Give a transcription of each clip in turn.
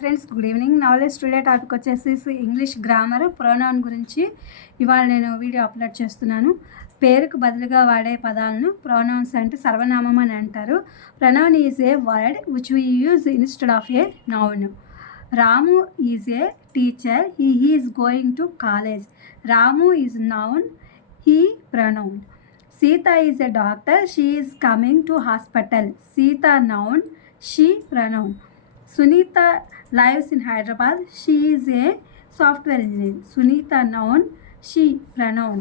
Friends good evening. Knowledge today topic వచ్చేసి English grammar pronoun గురించి ఇవాళ నేను వీడియో అప్లోడ్ చేస్తున్నాను. పేరుకు బదులుగా వాడే పదాలను ప్రొనౌన్స్ అంటే సర్వనామం అని అంటారు. Pronoun is a word which we use instead of a noun. Ramu is a teacher, he is going to college. Ramu is noun, he pronoun. Sita is a doctor, she is coming to hospital. Sita noun, she pronoun. Sunita lives in Hyderabad. She is a software engineer. Sunita noun, she pronoun.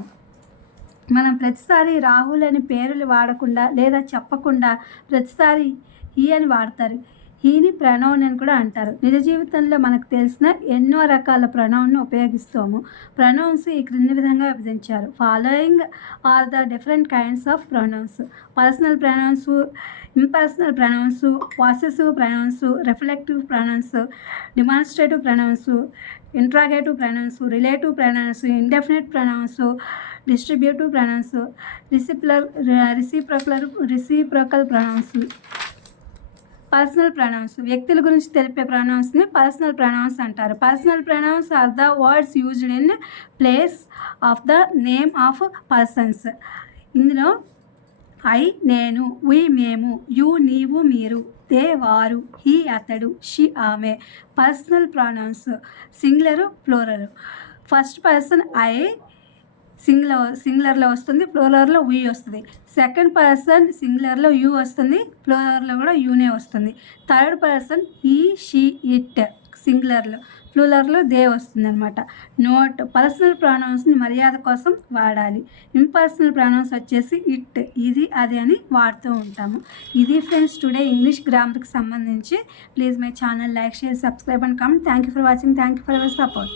మనం ప్రతిసారి రాహుల్ అని పేర్లు వాడకుండా లేదా చెప్పకుండా ప్రతిసారి he అని వాడతారు. హీని ప్రొనౌన్ అని కూడా అంటారు. నిజ జీవితంలో మనకు తెలిసిన ఎన్నో రకాల ప్రొనౌన్ను ఉపయోగిస్తాము. ప్రొనౌన్స్ ఈ క్రింది విధంగా విభజించారు. Following are the different kinds of pronouns: personal pronouns, impersonal pronouns, possessive pronouns, reflective pronouns, demonstrative pronouns, interrogative pronouns, relative pronouns, indefinite pronouns, distributive pronouns, reciprocal pronouns. Personal pronouns వ్యక్తుల గురించి తెలిపే ప్రొనౌన్స్ని పర్సనల్ ప్రొనౌన్స్ అంటారు. Personal pronouns are the words used in place of the name of persons. ఇందులో I నేను, we మేము, you నీవు మీరు, దే వారు, హీ అతడు, షీ ఆమె. Personal pronouns singular plural. First person I సింగులర్లో వస్తుంది, ప్లూరల్లో వి వస్తుంది. సెకండ్ పర్సన్ సింగులర్లో యూ వస్తుంది, ప్లూరల్లో కూడా యూనే వస్తుంది. Third person he she it సింగులర్లో, ప్లూరల్లో దే వస్తుంది అనమాట. నోట్: పర్సనల్ ప్రొనౌన్స్ని మర్యాద కోసం వాడాలి. ఇంపర్సనల్ ప్రొనౌన్స్ వచ్చేసి ఇట్, ఇది, అది అని వాడుతూ ఉంటాము. ఇది ఫ్రెండ్స్ టుడే ఇంగ్లీష్ గ్రామర్కి సంబంధించి. Please my channel like, share, subscribe and comment. Thank you for watching. Thank you for your support.